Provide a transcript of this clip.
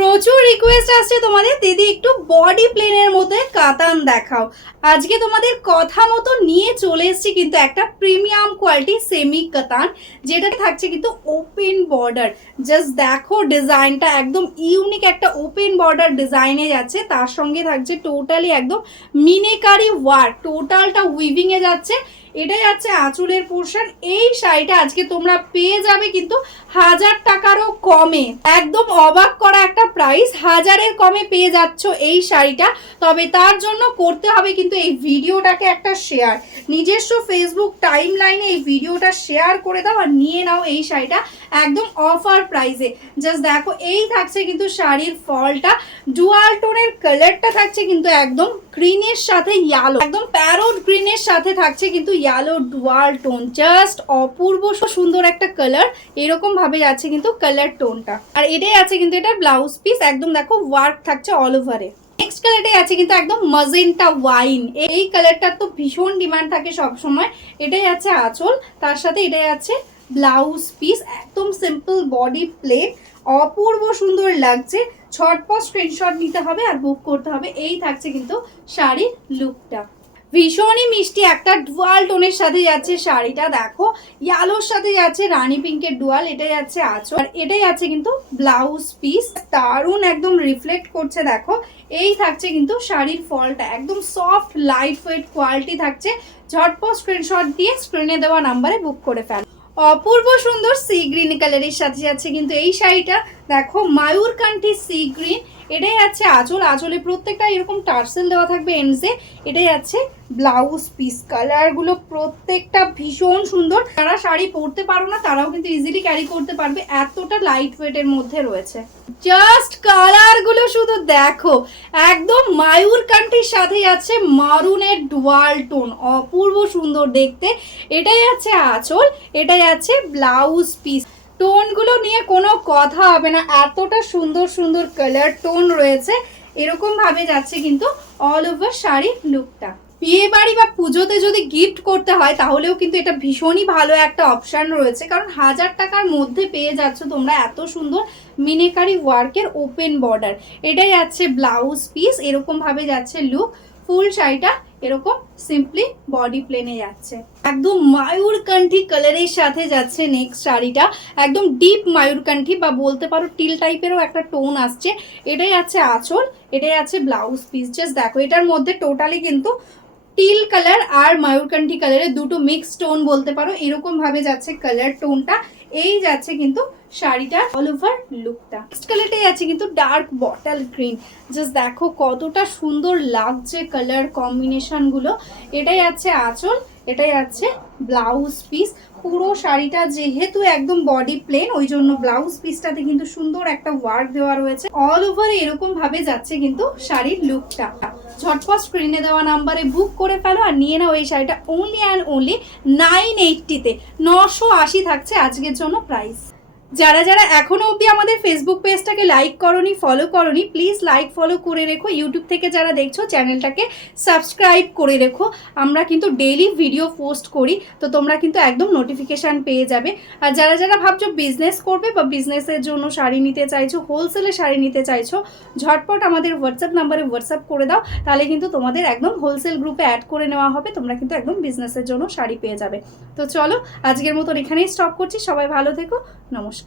প্রচুর রিকোয়েস্ট আসছে তোমাদের, দিদি একটু বডি প্লেনের মধ্যে কাতান দেখাও। আজকে তোমাদের কথা মতো নিয়ে চলে এসেছি কিন্তু একটা প্রিমিয়াম কোয়ালিটি সেমি কাতান, যেটা থাকছে কিন্তু ওপেন বর্ডার। জাস্ট দেখো ডিজাইনটা একদম ইউনিক একটা ওপেন বর্ডার ডিজাইনে যাচ্ছে, তার সঙ্গে থাকছে টোটালি একদম মিনিকারি ওয়ার্ক, টোটালটা উইভিং এ যাচ্ছে। এটাই আছে আঁচলের পোর্শন। এই শাড়িটা আজকে তোমরা পেয়ে যাবে কিন্তু 1000 টাকারও কমে, একদম অবাক করা একটা প্রাইস, 1000-এর কমে পেয়ে যাচ্ছ এই শাড়িটা। তবে তার জন্য করতে হবে কিন্তু এই ভিডিওটাকে একটা শেয়ার, নিজস্ব ফেসবুক টাইম লাইনে এই ভিডিওটা শেয়ার করে দাও আর নিয়ে নাও এই শাড়িটা একদম অফার প্রাইসে। জাস্ট দেখো এই থাকছে কিন্তু শাড়ির ফলটা, ডুয়াল টোনের কালারটা থাকছে কিন্তু একদম গ্রিনের সাথে ইয়েলো, একদম প্যারোট গ্রিনের সাথে থাকছে কিন্তু ইয়েলো ডুয়াল টোন। জাস্ট অপূর্ব সুন্দর একটা কালার, এরকম ভাবে যাচ্ছে কিন্তু কালার টোনটা। আর এটাই আছে কিন্তু এটা ব্লাউজ পিস, একদম দেখো ওয়ার্ক থাকছে অল ওভারে। নেক্সট কালারটাই আছে কিন্তু একদম মাজেন্টা ওয়াইন, এই কালারটার তো ভীষণ ডিমান্ড থাকে সব সময়। এটাই আছে আঁচল, তার সাথে এটাই আছে ব্লাউজ পিস, একদম সিম্পল বডি প্লেন, অপূর্ব সুন্দর লাগছে। ছটপট স্ক্রিনশট নিতে হবে আর বুক করতে হবে। এই থাকছে কিন্তু শাড়ির লুকটা, ভীষণই মিষ্টি একটা ডুয়াল টোনের সাথে যাচ্ছে শাড়িটা। দেখো ইয়েলোর সাথে যাচ্ছে রানী পিঙ্কের ডুয়াল, এটাই যাচ্ছে আঁচল আর এটাই আছে কিন্তু ব্লাউজ পিস, দারুণ একদম রিফ্লেক্ট করছে। দেখো এই থাকছে কিন্তু শাড়ির ফলটা, একদম সফট লাইট ওয়েট কোয়ালিটি থাকছে। ঝটপট স্ক্রিনশট দিয়ে স্ক্রিনে দেওয়া নাম্বারে বুক করে ফেল। অপূর্ব সুন্দর সি গ্রিন কালারের সাথে যাচ্ছে কিন্তু এই শাড়িটা। দেখো মায়ূরকান্ঠী সি গ্রিন, এটাই আছে আঁচল, আঁচলে প্রত্যেকটা এরকম টার্সেল দেওয়া থাকবে এন্ডসে। এটাই আছে ব্লাউজ পিস, কালারগুলো প্রত্যেকটা ভীষণ সুন্দর। যারা শাড়ি পরতে পারো না তারাও কিন্তু ইজিলি ক্যারি করতে পারবে, এতটা লাইট ওয়েটের মধ্যে রয়েছে। জাস্ট কালারগুলো শুধু দেখো, একদম মায়ূরকান্ঠির সাথে আছে মারুনের ডুয়াল টোন, অপূর্ব সুন্দর দেখতে। এটাই আছে আঁচল, এটাই আছে ব্লাউজ পিস। টোনগুলো নিয়ে কোনো কথা হবে না, এতটা সুন্দর সুন্দর কালার টোন রয়েছে। এরকম ভাবে যাচ্ছে কিন্তু অল ওভার শাড়ির লুকটা। বিয়ে বাড়ি বা পুজোতে যদি গিফট করতে হয় তাহলেও কিন্তু এটা ভীষণই ভালো একটা অপশান রয়েছে, কারণ 1000 টাকার মধ্যে পেয়ে যাচ্ছ তোমরা এত সুন্দর মিনিকারি ওয়ার্কের ওপেন বর্ডার। এটাই যাচ্ছে ব্লাউজ পিস, এরকম ভাবে যাচ্ছে লুক। ফুল শাড়িটা এরকম সিম্পলি বডি প্লেনে যাচ্ছে, একদম মায়ূরকান্ঠী কালারের সাথে যাচ্ছে নেক্সট শাড়িটা, একদম ডিপ মায়ূরকান্ঠী বা বলতে পারো টিল টাইপেরও একটা টোন আসছে। এটাই আছে আঁচল, এটাই আছে ব্লাউজ পিস। জাস্ট দেখো এটার মধ্যে টোটালি কিন্তু টিল কালার আর মায়ূরকান্ঠী কালারের দুটো মিক্স টোন বলতে পারো, এরকম ভাবে যাচ্ছে কালার টোনটা। এই যাচ্ছে কিন্তু শাড়িটার অল ওভার লুকটা। নেক্সট কালারটাই আছে কিন্তু ডার্ক বটল গ্রিন, জাস্ট দেখো কতটা সুন্দর লাগছে কালার কম্বিনেশন গুলো। এটাই আছে আঁচল, এটাই আছে ব্লাউজ পিস। পুরো শাড়িটা যেহেতু একদম বডি প্লেন, ওই জন্য ব্লাউজ পিসটাতে কিন্তু সুন্দর একটা ওয়ার্ক দেওয়া রয়েছে। অল ওভার এরকম ভাবে যাচ্ছে কিন্তু শাড়ির লুকটা। ঝটপট স্ক্রিনে দেওয়া নাম্বারে বুক করে ফেলো আর নিয়ে নাও এই শাড়িটা অনলি অ্যান্ড অনলি 980-তে। 980 থাকছে আজকের জন্য প্রাইস। যারা যারা এখনো অবধি আমাদের ফেসবুক পেজটাকে লাইক করনি, ফলো করনি, প্লিজ লাইক ফলো করে রেখো। ইউটিউব থেকে যারা দেখছো চ্যানেলটাকে সাবস্ক্রাইব করে রেখো। আমরা কিন্তু ডেইলি ভিডিও পোস্ট করি, তো তোমরা কিন্তু একদম নোটিফিকেশান পেয়ে যাবে। আর যারা যারা ভাবছো বিজনেস করবে বা বিজনেসের জন্য শাড়ি নিতে চাইছো, হোলসেলে শাড়ি নিতে চাইছো, ঝটপট আমাদের হোয়াটসঅ্যাপ নাম্বারে হোয়াটসঅ্যাপ করে দাও, তাহলে কিন্তু তোমাদের একদম হোলসেল গ্রুপে অ্যাড করে নেওয়া হবে। তোমরা কিন্তু একদম বিজনেসের জন্য শাড়ি পেয়ে যাবে। তো চলো আজকের মতন এখানেই স্টপ করছি। সবাই ভালো থেকো, নমস্কার।